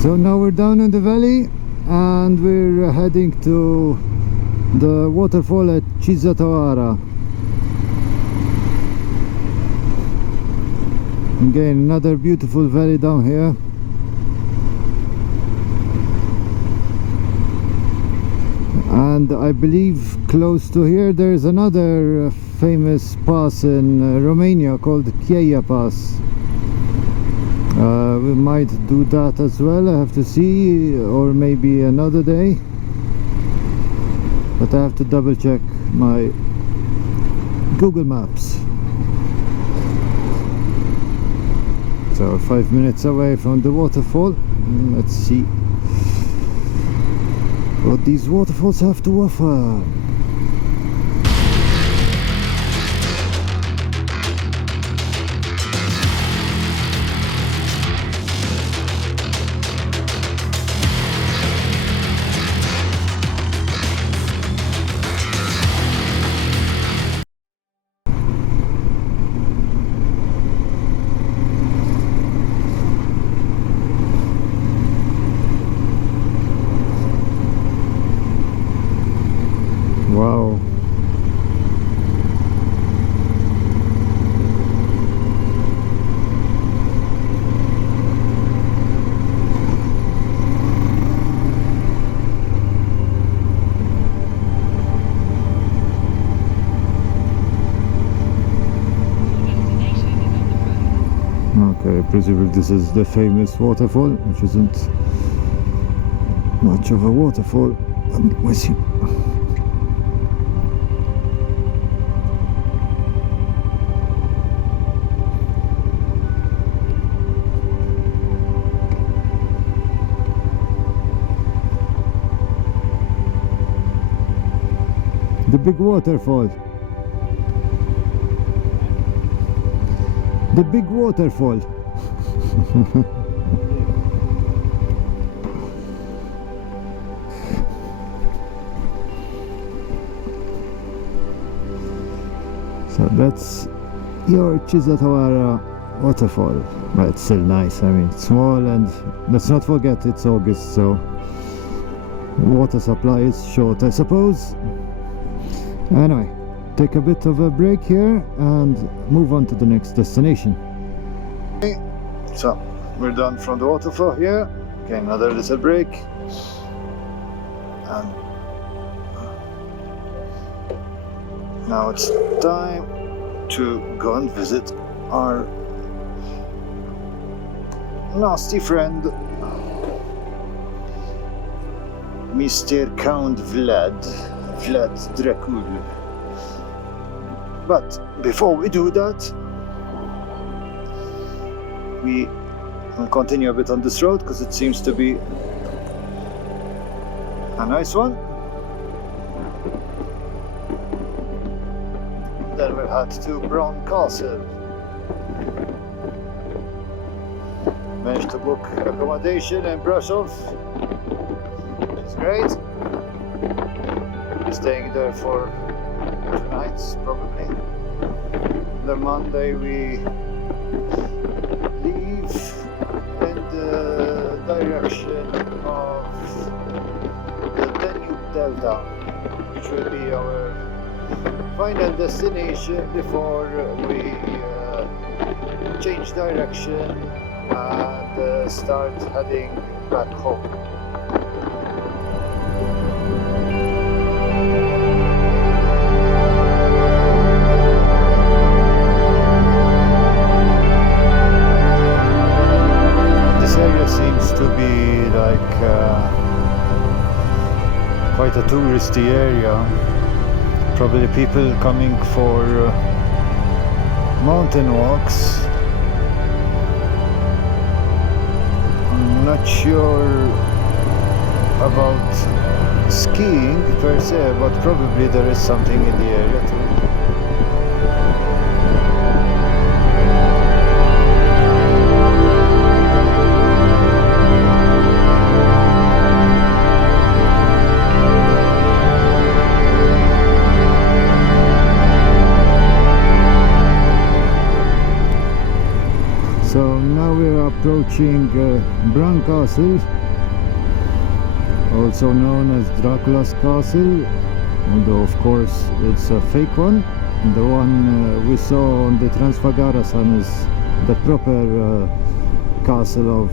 So now we're down in the valley and we're heading to the waterfall at Chisatawara. Again, another beautiful valley down here. And I believe close to here there is another famous pass in Romania called Cheia Pass. We might do that as well, I have to see, or maybe another day, but I have to double check my Google Maps. So 5 minutes away from the waterfall. Let's see what these waterfalls have to offer. Wow. Okay, presumably this is the famous waterfall, which isn't much of a waterfall. We'll see. The big waterfall. The big waterfall. So that's your Chisatawara waterfall. But it's still nice. I mean, it's small, and let's not forget it's August, so water supply is short, I suppose. Anyway, take a bit of a break here and move on to the next destination. Okay, so we're done from the waterfall here. Okay, another little break. And now it's time to go and visit our nasty friend, Mr. Count Vlad Dracula. But before we do that, we will continue a bit on this road because it seems to be a nice one. Then we'll head to Bron Castle. Managed to book accommodation in Brussels, which is great. Staying there for 2 nights probably. The Monday we leave in the direction of the Danube Delta, which will be our final destination before we change direction and start heading back home. Seems to be like quite a touristy area. Probably people coming for mountain walks. I'm not sure about skiing per se, but probably there is something in the area too. So now we're approaching Bran Castle, also known as Dracula's Castle, although of course it's a fake one. The one we saw on the Transfagarasan is the proper castle of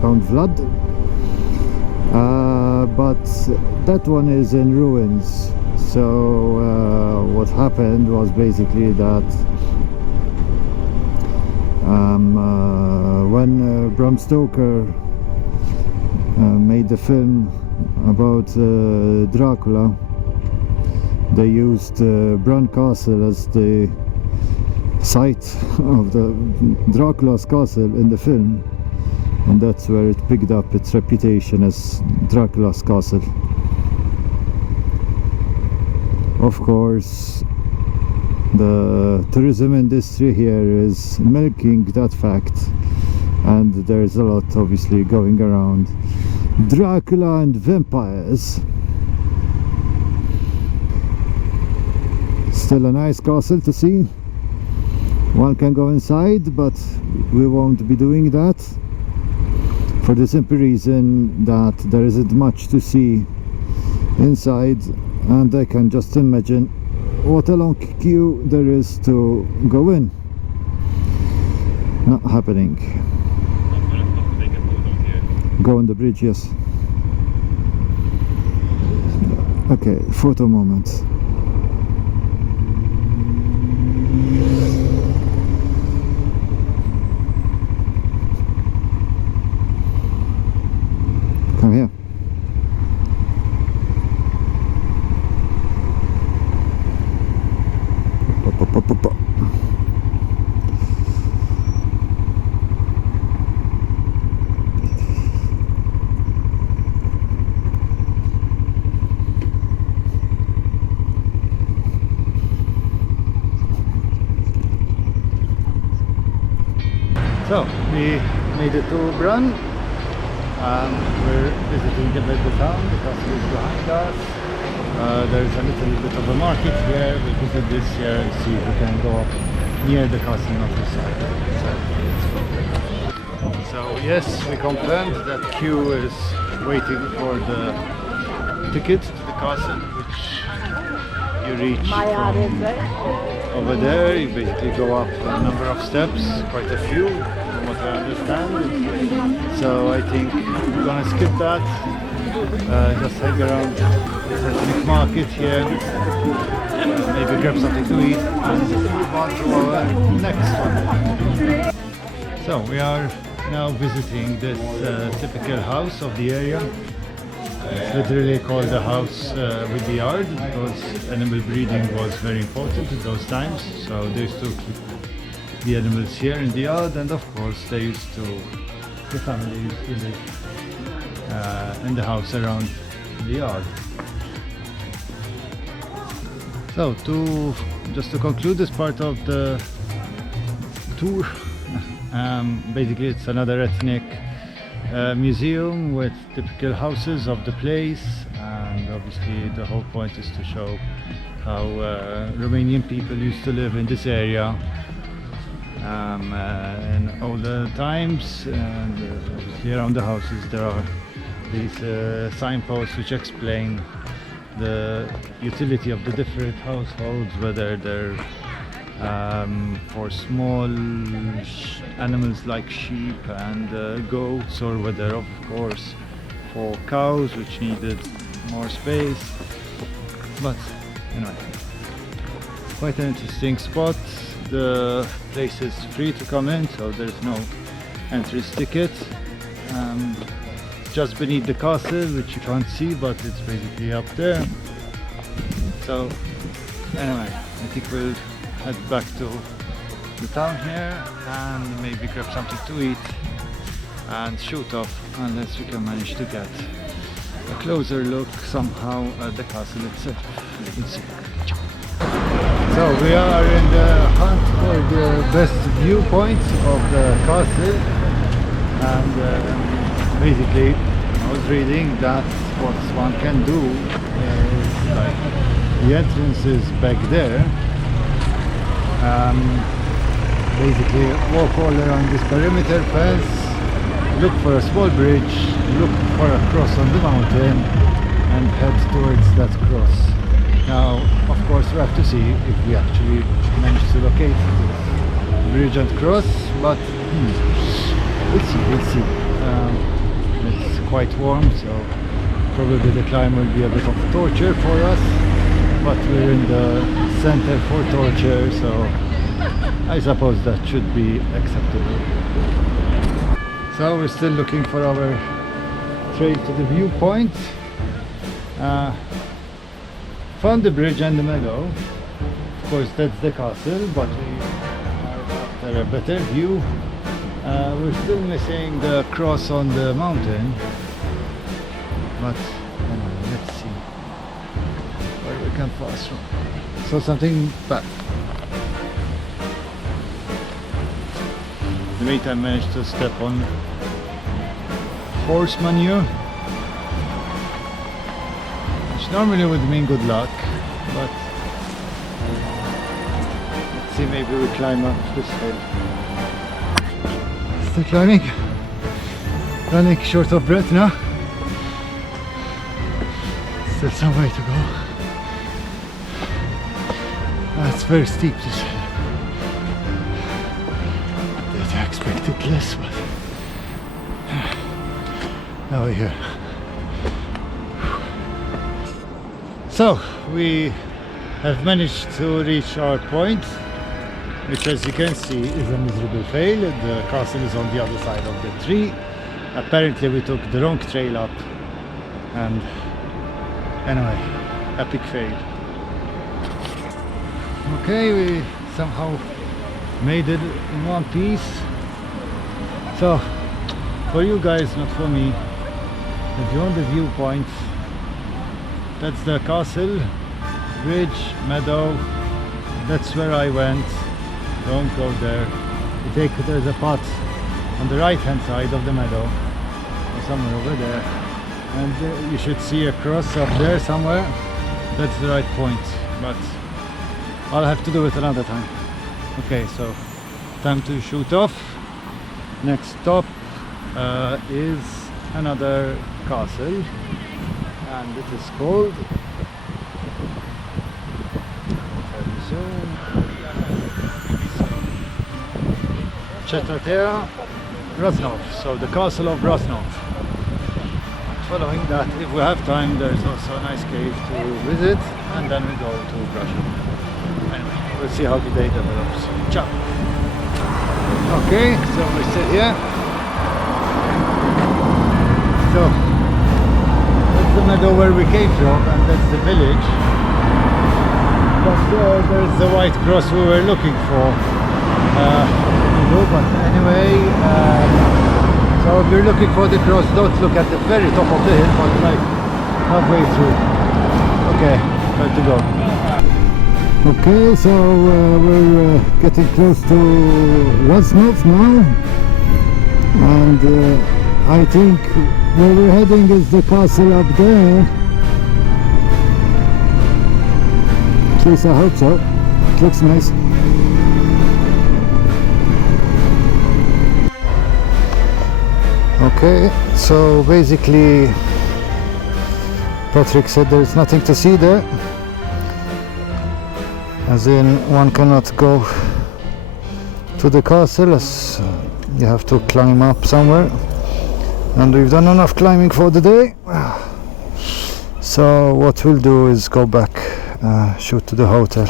Count Vlad, but that one is in ruins. So what happened was basically that when Bram Stoker made the film about Dracula, they used Bran Castle as the site of the Dracula's castle in the film, and that's where it picked up its reputation as Dracula's castle. Of course, the tourism industry here is milking that fact, and there's a lot obviously going around. Dracula and vampires. Still a nice castle to see. One can go inside, but we won't be doing that for the simple reason that there isn't much to see inside, and I can just imagine what a long queue there is to go in. Not happening. Go on the bridge, yes. Okay, photo moment. Come here. So we made it to Bran. We're visiting a bit the town. The castle is behind us. There's a little bit of a market here. We'll visit this here and see if we can go up near the castle, not inside. So yes, we confirmed that queue is waiting for the ticket to the castle, which you reach from over there. You basically go up a number of steps, quite a few from what I understand. So I think we're gonna skip that, just hang around the big market here, maybe grab something to eat and move on to our next one. So we are now visiting this typical house of the area. It's literally called the house with the yard, because animal breeding was very important in those times. So they used to keep the animals here in the yard, and of course the family used to live in the house around the yard. So just to conclude this part of the tour, basically it's another ethnic museum with typical houses of the place, and obviously the whole point is to show how Romanian people used to live in this area in older times. And obviously around the houses there are these signposts which explain the utility of the different households, whether they're for small animals like sheep and goats, or whether of course for cows which needed more space. But anyway, quite an interesting spot. The place is free to come in, so there's no entrance ticket. Just beneath the castle, which you can't see, but it's basically up there. So anyway, I think we'll head back to the town here and maybe grab something to eat and shoot off, unless we can manage to get a closer look somehow at the castle itself. Let's see. So we are in the hunt for the best viewpoint of the castle, and basically I was reading that what one can do is, like, the entrance is back there, basically walk all around this perimeter fence, look for a small bridge, look for a cross on the mountain, and head towards that cross. Now, of course, we have to see if we actually manage to locate this bridge and cross, but we'll see. It's quite warm, so probably the climb will be a bit of torture for us, but we're in the center for torture, so I suppose that should be acceptable. So we're still looking for our trail to the viewpoint. Found the bridge and the meadow. Of course, that's the castle, but we are after a better view. We're still missing the cross on the mountain, but anyway, let's see where we can pass from. So something bad. In the meantime, I managed to step on horse manure, which normally would mean good luck, but let's see, maybe we climb up this hill. Still climbing, running short of breath now. Still some way to go. It's very steep, this hill. I expected less, but now we're here. So we have managed to reach our point, which, as you can see, is a miserable fail. The castle is on the other side of the tree. Apparently we took the wrong trail up, and anyway, epic fail. Okay, we somehow made it in one piece. So for you guys, not for me, if you want the viewpoint, that's the castle, bridge, meadow. That's where I went. Don't go there. You take, there's a path on the right hand side of the meadow, or somewhere over there, and you should see a cross up there somewhere. That's the right point, but I'll have to do it another time. Okay, so time to shoot off. Next stop is another castle, and it is called Chetatea Brasnov, so the castle of Brasnov. Following that, if we have time, there's also a nice cave to visit, and then we go to Dracula. Anyway, we'll see how the day develops. Ciao! Okay, so we sit here. So that's the meadow where we came from, and that's the village. But there's the white cross we were looking for. But anyway, so if you're looking for the cross, don't look at the very top of the hill, but like halfway through. Okay, time to go. Okay, so we're getting close to Rasnov now, and I think where we're heading is the castle up there. At least I hope so. It looks nice. Okay, so basically Patrick said there's nothing to see there, as in one cannot go to the castle, as you have to climb up somewhere, and we've done enough climbing for the day. So what we'll do is go back, shoot to the hotel.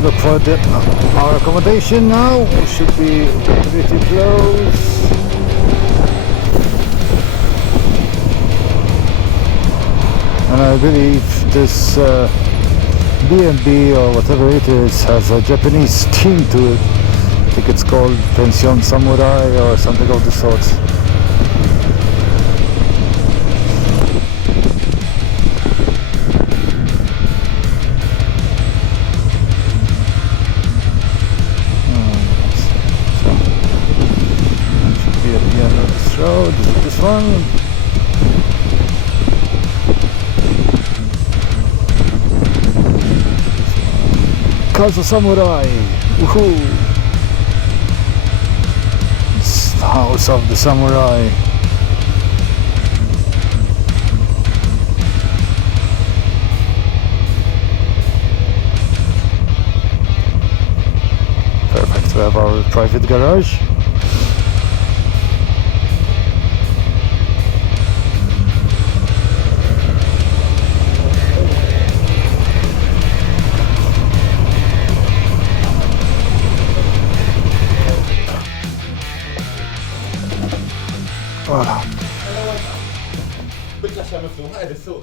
Look for our accommodation now. We should be pretty close. And I believe this B&B or whatever it is has a Japanese theme to it. I think it's called Pension Samurai or something of the sort. fun. Casa Samurai. Woohoo! It's the house of the samurai. Perfect, we have our private garage. Voilà. بالله مفتوحة هذا السوق